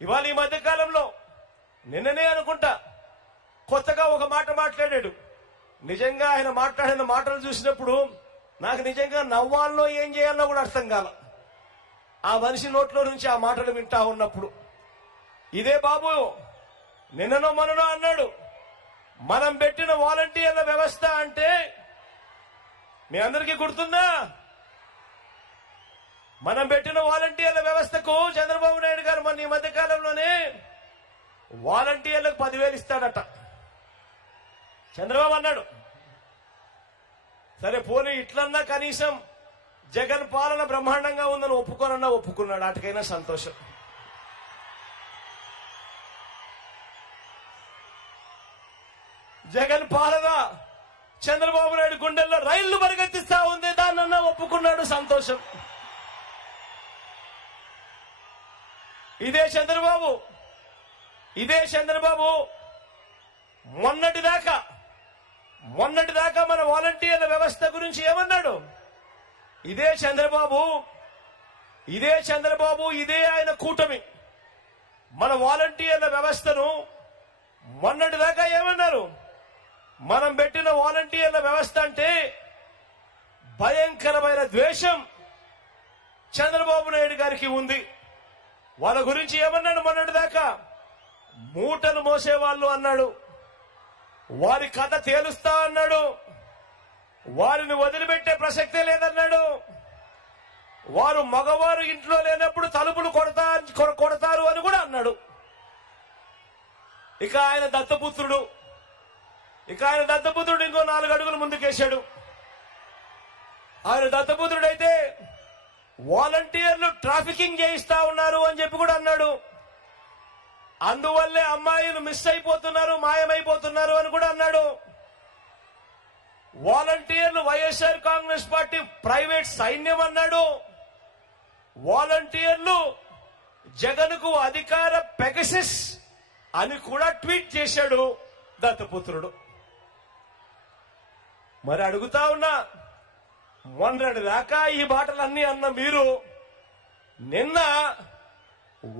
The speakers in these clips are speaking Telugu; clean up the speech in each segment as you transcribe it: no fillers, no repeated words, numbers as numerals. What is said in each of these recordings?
ఇవాళ ఈ మధ్య కాలంలో నిన్ననే అనుకుంటా కొత్తగా ఒక మాట మాట్లాడాడు. నిజంగా ఆయన మాట్లాడిన మాటలు చూసినప్పుడు నాకు నిజంగా నవ్వాలో ఏం చేయాలో కూడా అర్థం కాల. ఆ మనిషి నోట్లో నుంచి ఆ మాటలు వింటా ఉన్నప్పుడు ఇదే బాబు నిన్ననో మననో అన్నాడు, మనం పెట్టిన వాలంటీర్ల వ్యవస్థ అంటే మీ అందరికీ గుర్తుందా? మనం పెట్టిన వాలంటీర్ల వ్యవస్థకు చంద్రబాబు నాయుడు గారు మన ఈ మధ్య కాలంలోనే వాలంటీర్లకు 10,000 ఇస్తాడట. చంద్రబాబు అన్నాడు, సరే పోనీ ఇట్లన్నా కనీసం జగన్ పాలన బ్రహ్మాండంగా ఉందని ఒప్పుకున్నాడు. వాటికైనా సంతోషం. జగన్ పాలన చంద్రబాబు నాయుడు గుండెల్లో రైళ్లు పరిగెత్తిస్తా ఉంది, దాన్నన్నా ఒప్పుకున్నాడు, సంతోషం. ఇదే చంద్రబాబు మొన్నటిదాకా మన వాలంటీర్ల వ్యవస్థ గురించి ఏమన్నాడు? ఇదే చంద్రబాబు ఇదే ఆయన కూటమి మన వాలంటీర్ల వ్యవస్థను మొన్నటిదాకా ఏమన్నారు? మనం పెట్టిన వాలంటీర్ల వ్యవస్థ అంటే భయంకరమైన ద్వేషం చంద్రబాబు నాయుడు గారికి ఉంది. వాళ్ళ గురించి ఏమన్నాడు? మొన్నటిదాకా మూటలు మోసేవాళ్ళు అన్నాడు, వారి కథ తేలుస్తా అన్నాడు, వారిని వదిలిపెట్టే ప్రసక్తే లేదన్నాడు, వారు మగవారు ఇంట్లో లేనప్పుడు తలుపులు కొడతారు అని కూడా అన్నాడు. ఇక ఆయన దత్తపుత్రుడు ఇంకో 4 అడుగులు ముందుకేశాడు. ఆయన దత్తపుత్రుడైతే వాలంటీర్లు ట్రాఫికింగ్ చేయిస్తా ఉన్నారు అని చెప్పి కూడా అన్నాడు. అందువల్లే అమ్మాయిలు మిస్ అయిపోతున్నారు, మాయమైపోతున్నారు అని కూడా అన్నాడు. వాలంటీర్లు వైఎస్ఆర్ కాంగ్రెస్ పార్టీ ప్రైవేట్ సైన్యం అన్నాడు. వాలంటీర్లు జగన్కు అధికార పెగసిస్ అని కూడా ట్వీట్ చేశాడు దత్తపుత్రుడు. మరి అడుగుతా ఉన్నా, మొన్నటి దాకా ఈ మాటలన్నీ అన్న మీరు నిన్న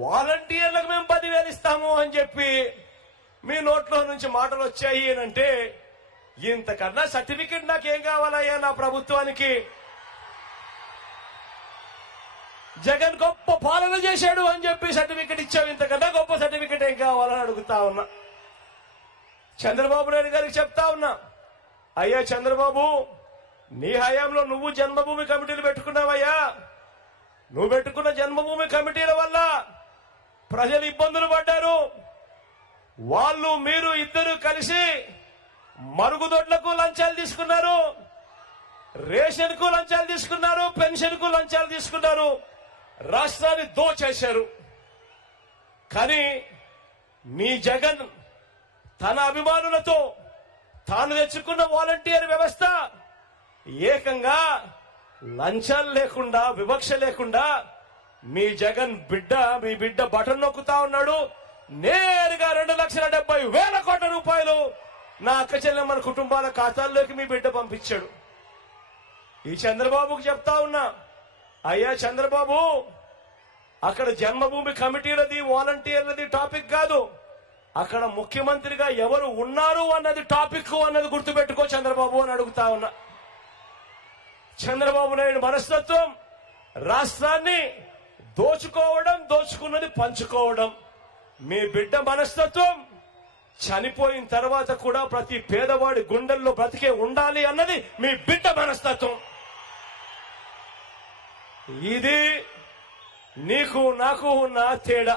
వాలంటీర్లకు మేము 10,000 ఇస్తాము అని చెప్పి మీ నోట్లో నుంచి మాటలు వచ్చాయి అంటే ఇంతకన్నా సర్టిఫికెట్ నాకేం కావాలయ్యా నా ప్రభుత్వానికి? జగన్ గొప్ప పాలన చేశాడు అని చెప్పి సర్టిఫికెట్ ఇచ్చావు, ఇంతకన్నా గొప్ప సర్టిఫికెట్ ఏం కావాలని అడుగుతా ఉన్నా. చంద్రబాబు నాయుడు గారికి చెప్తా ఉన్నా, అయ్యా చంద్రబాబు, నీ హయాంలో నువ్వు జన్మభూమి కమిటీలు పెట్టుకున్నావయ్యా. నువ్వు పెట్టుకున్న జన్మభూమి కమిటీల వల్ల ప్రజలు ఇబ్బందులు పడ్డారు. వాళ్ళు మీరు ఇద్దరు కలిసి మరుగుదొడ్లకు లంచాలు తీసుకున్నారు, రేషన్ కు లంచాలు తీసుకున్నారు, పెన్షన్ కు లంచాలు తీసుకున్నారు, రాష్ట్రాన్ని దోచేశారు. కానీ మీ జగన్ తన అభిమానులతో తాను తెచ్చుకున్న వాలంటీర్ వ్యవస్థ ఏకంగా లంచాలు లేకుండా, వివక్ష లేకుండా మీ బిడ్డ బటన్ నొక్కుతా ఉన్నాడు. నేరుగా 2,70,000 కోట్ల రూపాయలు నా అక్క చెల్లెమ్మల కుటుంబాల ఖాతాల్లోకి మీ బిడ్డ పంపించాడు. ఈ చంద్రబాబుకు చెప్తా ఉన్నా, అయ్యా చంద్రబాబు, అక్కడ జన్మభూమి కమిటీలది వాలంటీర్లది టాపిక్ కాదు, అక్కడ ముఖ్యమంత్రిగా ఎవరు ఉన్నారు అన్నది టాపిక్ అన్నది గుర్తుపెట్టుకో చంద్రబాబు అని అడుగుతా ఉన్నా. చంద్రబాబు నాయుడు మనస్తత్వం రాష్ట్రాన్ని దోచుకోవడం, దోచుకున్నది పంచుకోవడం. మీ బిడ్డ మనస్తత్వం చనిపోయిన తర్వాత కూడా ప్రతి పేదవాడి గుండెల్లో బ్రతికే ఉండాలి అన్నది మీ బిడ్డ మనస్తత్వం. ఇది నీకు నాకు ఉన్న తేడా.